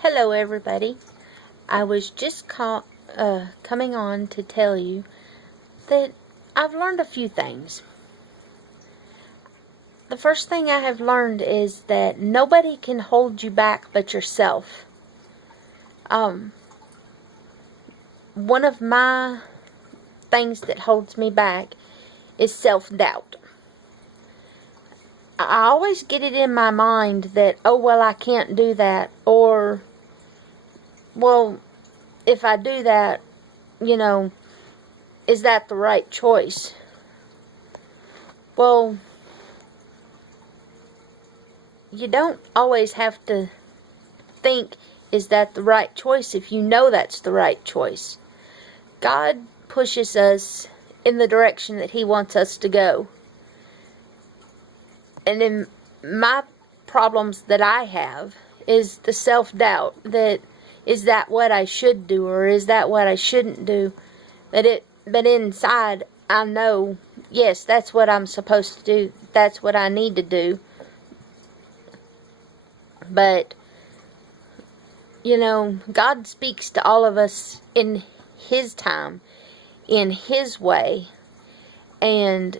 Hello everybody. I was just coming on to tell you that I've learned a few things. The first thing I have learned is that nobody can hold you back but yourself. One of my things that holds me back is self-doubt. I always get it in my mind that, oh, well, I can't do that, or, well, if I do that, is that the right choice? Well, you don't always have to think, is that the right choice, if you know that's the right choice. God pushes us in the direction that He wants us to go. And then my problems that I have is the self-doubt that, is that what I should do, or is that what I shouldn't do? But inside I know, yes, that's what I'm supposed to do. That's what I need to do. But, God speaks to all of us in His time, in His way. And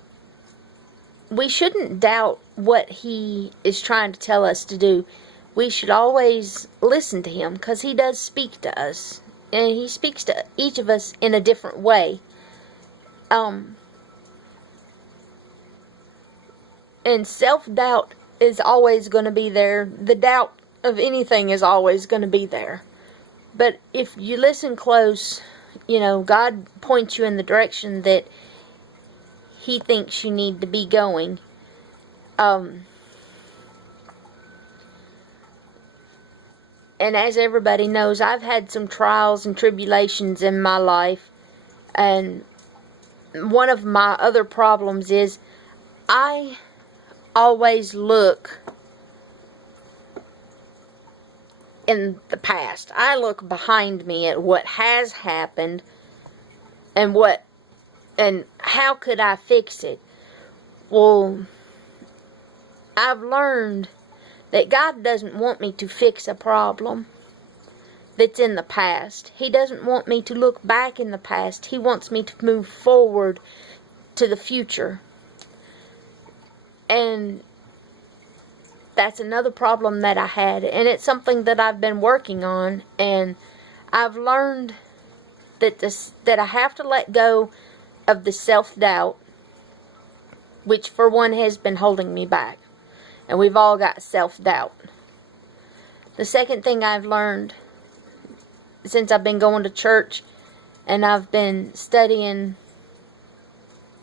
we shouldn't doubt what He is trying to tell us to do. We should always listen to Him, because He does speak to us. And He speaks to each of us in a different way. And self-doubt is always going to be there. The doubt of anything is always going to be there. But if you listen close, God points you in the direction that He thinks you need to be going. And as everybody knows, I've had some trials and tribulations in my life. And one of my other problems is I always look in the past. I look behind me at what has happened and how could I fix it? Well, I've learned that God doesn't want me to fix a problem that's in the past. He doesn't want me to look back in the past. He wants me to move forward to the future. And that's another problem that I had. And it's something that I've been working on. And I've learned that I have to let go of the self-doubt, which for one has been holding me back. And we've all got self-doubt. The second thing I've learned since I've been going to church and I've been studying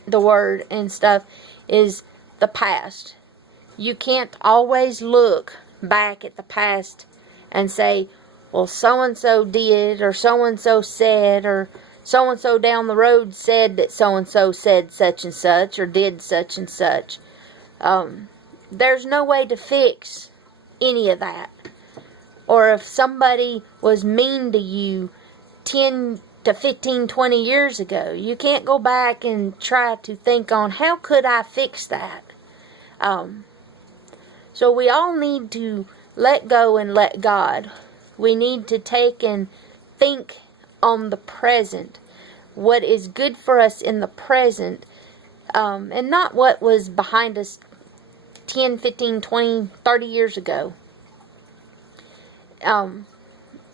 the Word and stuff is the past. You can't always look back at the past and say, well, so-and-so did, or so-and-so said, or so-and-so down the road said that so-and-so said such and such, or did such and such. There's no way to fix any of that. Or if somebody was mean to you 10 to 15, 20 years ago, you can't go back and try to think on, how could I fix that? So we all need to let go and let God. We need to take and think on the present. What is good for us in the present. And not what was behind us 10, 15, 20, 30 years ago.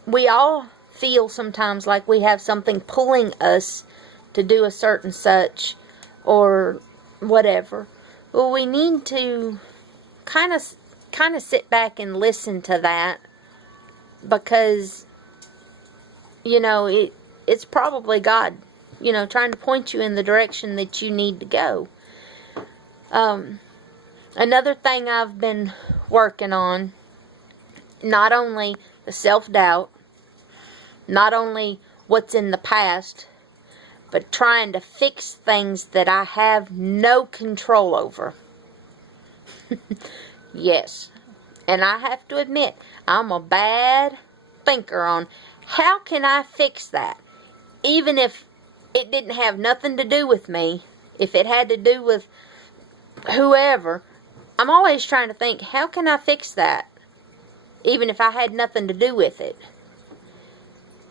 We all feel sometimes like we have something pulling us to do a certain such or whatever. Well, we need to kind of sit back and listen to that, because it's probably God, trying to point you in the direction that you need to go. Another thing I've been working on, not only the self-doubt, not only what's in the past, but trying to fix things that I have no control over. Yes. And I have to admit, I'm a bad thinker on how can I fix that? Even if it didn't have nothing to do with me, if it had to do with whoever, I'm always trying to think, how can I fix that? even if I had nothing to do with it.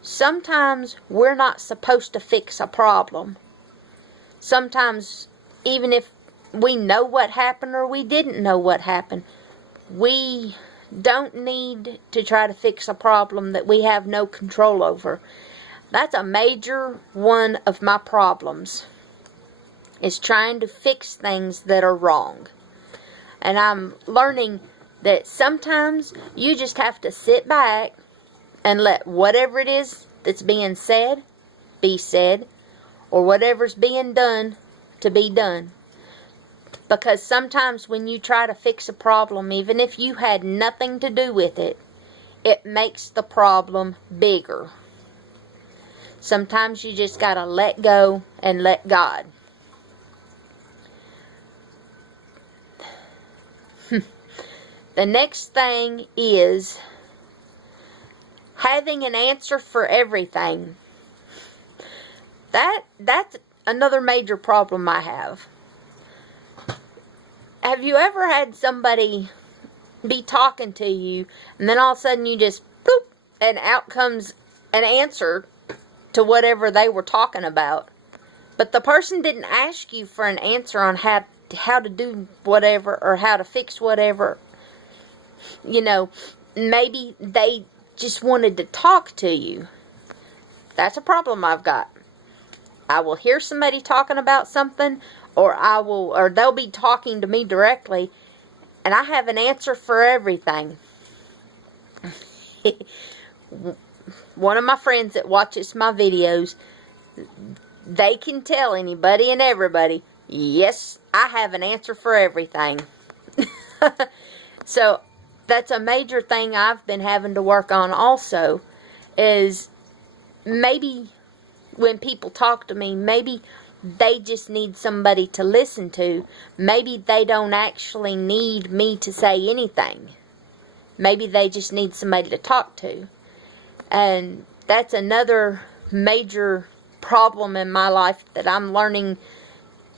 Sometimes we're not supposed to fix a problem. Sometimes, even if we know what happened or we didn't know what happened, we don't need to try to fix a problem that we have no control over. That's a major one of my problems, is trying to fix things that are wrong. And I'm learning that sometimes you just have to sit back and let whatever it is that's being said, be said, or whatever's being done to be done. Because sometimes when you try to fix a problem, even if you had nothing to do with it, it makes the problem bigger. Sometimes you just gotta let go and let God. The next thing is having an answer for everything. That's another major problem I have. Have you ever had somebody be talking to you, and then all of a sudden you just boop, and out comes an answer to whatever they were talking about, but the person didn't ask you for an answer on how to do whatever or how to fix whatever. You know, maybe they just wanted to talk to you. That's a problem I've got. I will hear somebody talking about something, or they'll be talking to me directly, and I have an answer for everything. One of my friends that watches my videos, they can tell anybody and everybody, yes, I have an answer for everything. So that's a major thing I've been having to work on also, is maybe when people talk to me, maybe they just need somebody to listen to. Maybe they don't actually need me to say anything. Maybe they just need somebody to talk to. And that's another major problem in my life that I'm learning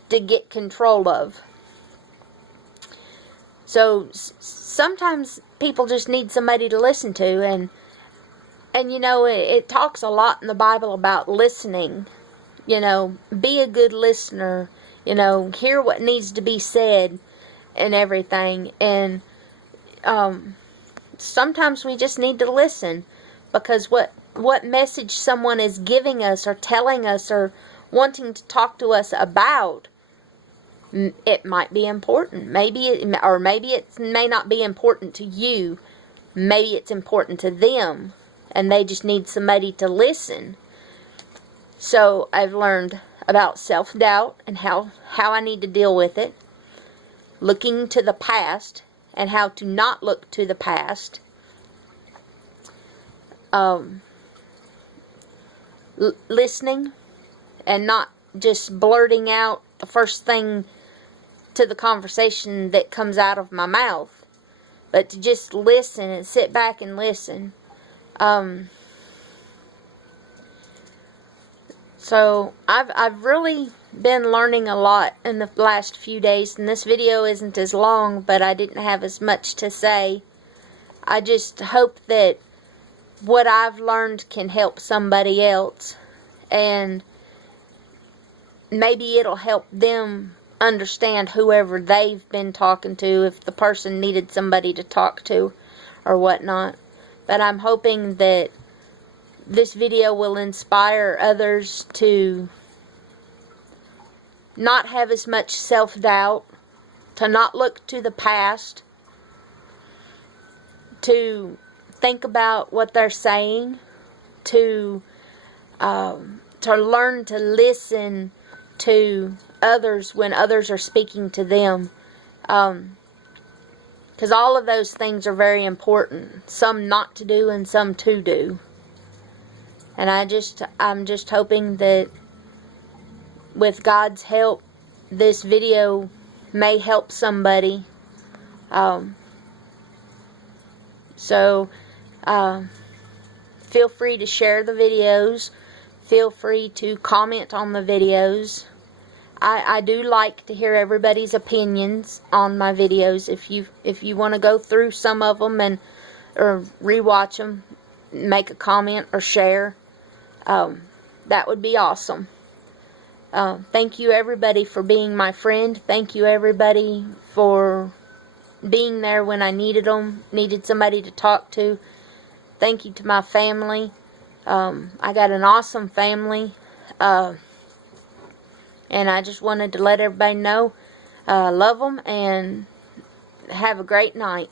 to get control of. So sometimes people just need somebody to listen to, and you know, it talks a lot in the Bible about listening. You know, be a good listener, you know, hear what needs to be said and everything. And sometimes we just need to listen, because what message someone is giving us or telling us or wanting to talk to us about, it might be important. Maybe it may not be important to you. Maybe it's important to them, and they just need somebody to listen. So I've learned about self-doubt and how I need to deal with it. Looking to the past and how to not look to the past. Listening and not just blurting out the first thing to the conversation that comes out of my mouth, but to just listen and sit back and listen. So I've really been learning a lot in the last few days, and this video isn't as long, but I didn't have as much to say. I just hope that what I've learned can help somebody else, and maybe it'll help them understand whoever they've been talking to, if the person needed somebody to talk to or whatnot. But I'm hoping that this video will inspire others to not have as much self-doubt, to not look to the past, to think about what they're saying, to learn to listen to others when others are speaking to them, because all of those things are very important. Some not to do and some to do. And I'm just hoping that with God's help, this video may help somebody. So feel free to share the videos. Feel free to comment on the videos. I do like to hear everybody's opinions on my videos. If you want to go through some of them and or rewatch them, make a comment or share. That would be awesome. Thank you everybody for being my friend. Thank you everybody for being there when I needed them, needed somebody to talk to. Thank you to my family. I got an awesome family. And I just wanted to let everybody know I love them and have a great night.